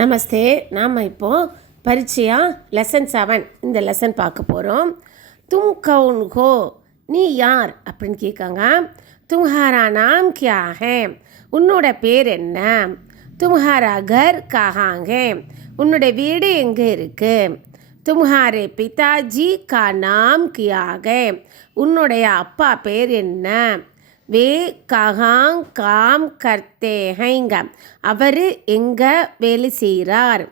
நமஸ்தே. நாம் இப்போ பரிச்சயா லெசன் 7 இந்த லெசன் பார்க்க போகிறோம். தும் கவுன் ஹோ, நீ யார் அப்படின்னு கேட்காங்க. தும்ஹாரா நாம் கியா ஹே, உன்னோட பேர் என்ன? தும்ஹாரா கர் கஹாங் ஹே, உன்னோட வீடு எங்கே இருக்கு? தும்ஹாரே பிதாஜி கா நாம் கியா ஹே, உன்னுடைய அப்பா பேர் என்ன? வே கஹாங் காம் கர்த்தே ஹைங்க, அவர் எங்கே வேலை செய்கிறார்?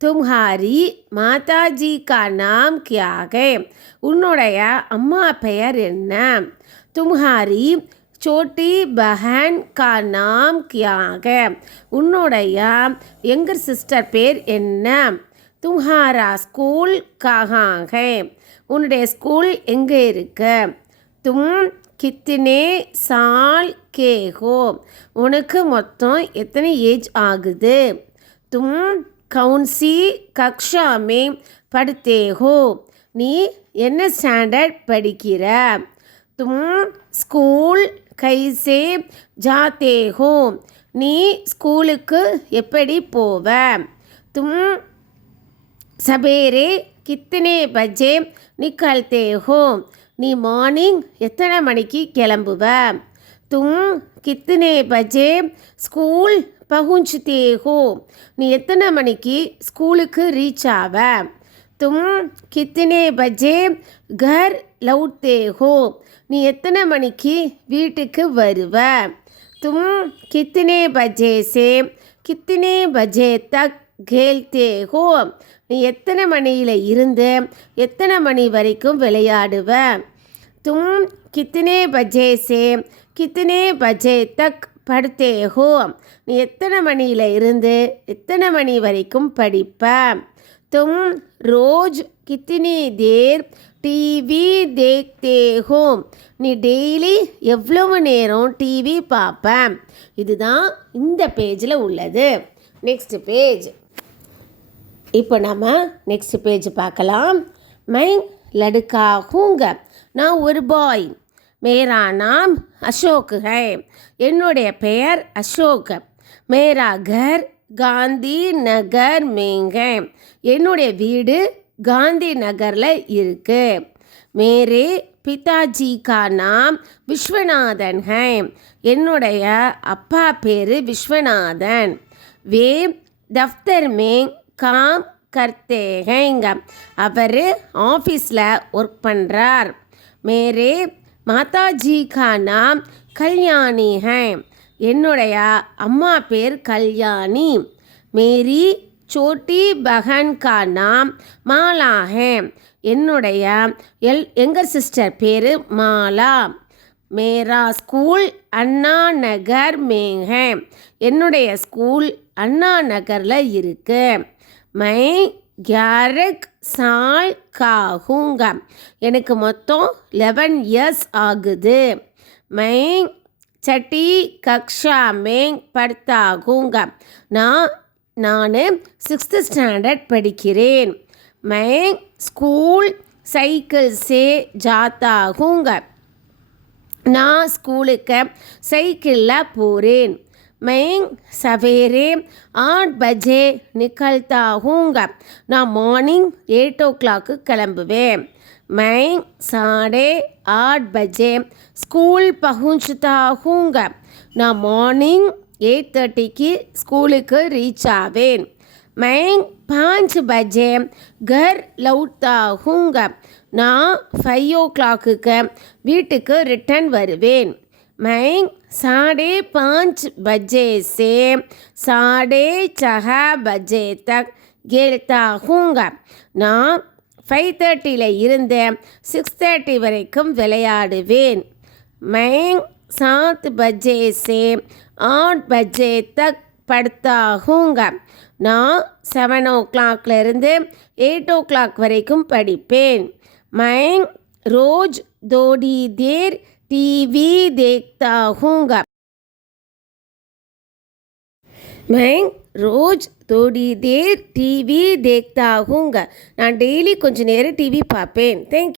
தும்ஹாரி மாதாஜி கா நாம் கியா ஹே, உன்னுடைய அம்மா பெயர் என்ன? தும்ஹாரி சோட்டி பஹன் கா நாம் கியா ஹே, உன்னுடைய யங்கர் சிஸ்டர் பேர் என்ன? தும்ஹாரா ஸ்கூல் கஹாங் ஹே, உன்னுடைய ஸ்கூல் எங்கே இருக்கு? தும் கித்தனே சால் கே ஹோ, உனக்கு மொத்தம் எத்தனை ஏஜ் ஆகுது? தும் கவுன்சி கக்ஷா மே படுத்தே ஹோ, நீ என்ன ஸ்டாண்டர்ட் படிக்கிற? தும் ஸ்கூல் கைசே ஜாத்தே ஹோ, நீ ஸ்கூலுக்கு எப்படி போவ? தும் சபேரே கித்தனே பஜே நிக்கல்தே ஹோ, நீ மார்னிங் எத்தனை மணிக்கு கிளம்புவ? தும் கித்தனே பஜே ஸ்கூல் பகுஞ்சுதே ஹோ, நீ எத்தனை மணிக்கு ஸ்கூலுக்கு ரீச் ஆவ? தும் கித்தனே பஜே கர் லவுட்தே ஹோ, நீ எத்தனை மணிக்கு வீட்டுக்கு வருவ? தும் கித்தனே பஜே சே கித்தனே பஜே தக் கேல்தே ஹோ, நீ எத்தனை மணியில் இருந்து எத்தனை மணி வரைக்கும் விளையாடுவ? தும் கித்தனே பஜே சே கித்தனே பஜே தக் படுத்தே ஹோ, நீ எத்தனை மணியில் இருந்து எத்தனை மணி வரைக்கும் படிப்ப? தும் ரோஜ் கித்தனி தேர் டிவி தேக்தே ஹோ, நீ டெய்லி எவ்வளவு நேரம் டிவி பார்ப்ப? இதுதான் இந்த பேஜில் உள்ளது. Next page. இப்போ நம்ம நெக்ஸ்ட் பேஜ் பார்க்கலாம். மை லடுக்கா ஹூங்க, நான் ஒரு பாய். மேரா நாம் அசோக் ஹை, என்னுடைய பெயர் அசோக். மேரா கர் காந்தி நகர் மேங்க, என்னுடைய வீடு காந்தி நகரில் இருக்கு. மேரே பிதாஜி கா நாம் விஸ்வநாதன் ஹை, என்னுடைய அப்பா பேர் விஸ்வநாதன். வே தஃப்தர் மே காம் கர்த்தே ஹைங்க, அவர் ஆஃபீஸில் ஒர்க் பண்ணுறார். மேரே மாதாஜி கா நாம் கல்யாணி ஹை, என்னுடைய அம்மா பேர் கல்யாணி. மேரி சோட்டி பஹன் கா நாம் மாலா ஹை, என்னுடைய எங்கர் சிஸ்டர் பேர் மாலா. மேரா ஸ்கூல் அண்ணா நகர் மேங் ஹை, என்னுடைய ஸ்கூல் அண்ணா நகரில் இருக்கு. மை 11 சால் கா ஹூங்க, எனக்கு மொத்தம் 11 இயர்ஸ் ஆகுது. மை சட்டி கக்ஷா மேங் படுத்தா ஹூங்க, நான் 6th ஸ்டாண்டர்ட் படிக்கிறேன். மை ஸ்கூல் சைக்கிள் சே ஜாத்தா ஹூங்க, நான் ஸ்கூலுக்கு சைக்கிளில் போகிறேன். மை சவேரே 8 பஜே நிக்கல்தா ஹூங்க, நான் மார்னிங் 8 o'clock கிளம்புவேன். மை 8:30 பஜே ஸ்கூல் பகுஞ்சுதா ஹூங்க, நான் மார்னிங் 8:30க்கு ஸ்கூலுக்கு ரீச் ஆவேன். மை 5 பஜே கர் லவுட்தா ஹூங்க, நான் 5 o'clock வீட்டுக்கு ரிட்டர்ன் வருவேன். மை 5:30 பஜே சே 6:30 பஜே தக் கேல்தா ஹூங்க, நான் 5:30 இருந்து 6:30 வரைக்கும் விளையாடுவேன். மை 7 பஜே சே 8 பஜே தக் படுத்தா ஹூங்க, நான் 7 o'clock இருந்து 8 o'clock வரைக்கும் படிப்பேன். மை ரோஜ் தோடி தேர் டிவி தேக்தா ஹூங்க, மை ரோஜ் தோடி தேர் டிவி தேக்தா ஹூங்க, நான் டெய்லி கொஞ்ச நேரம் டிவி பார்ப்பேன். தேங்க்யூ.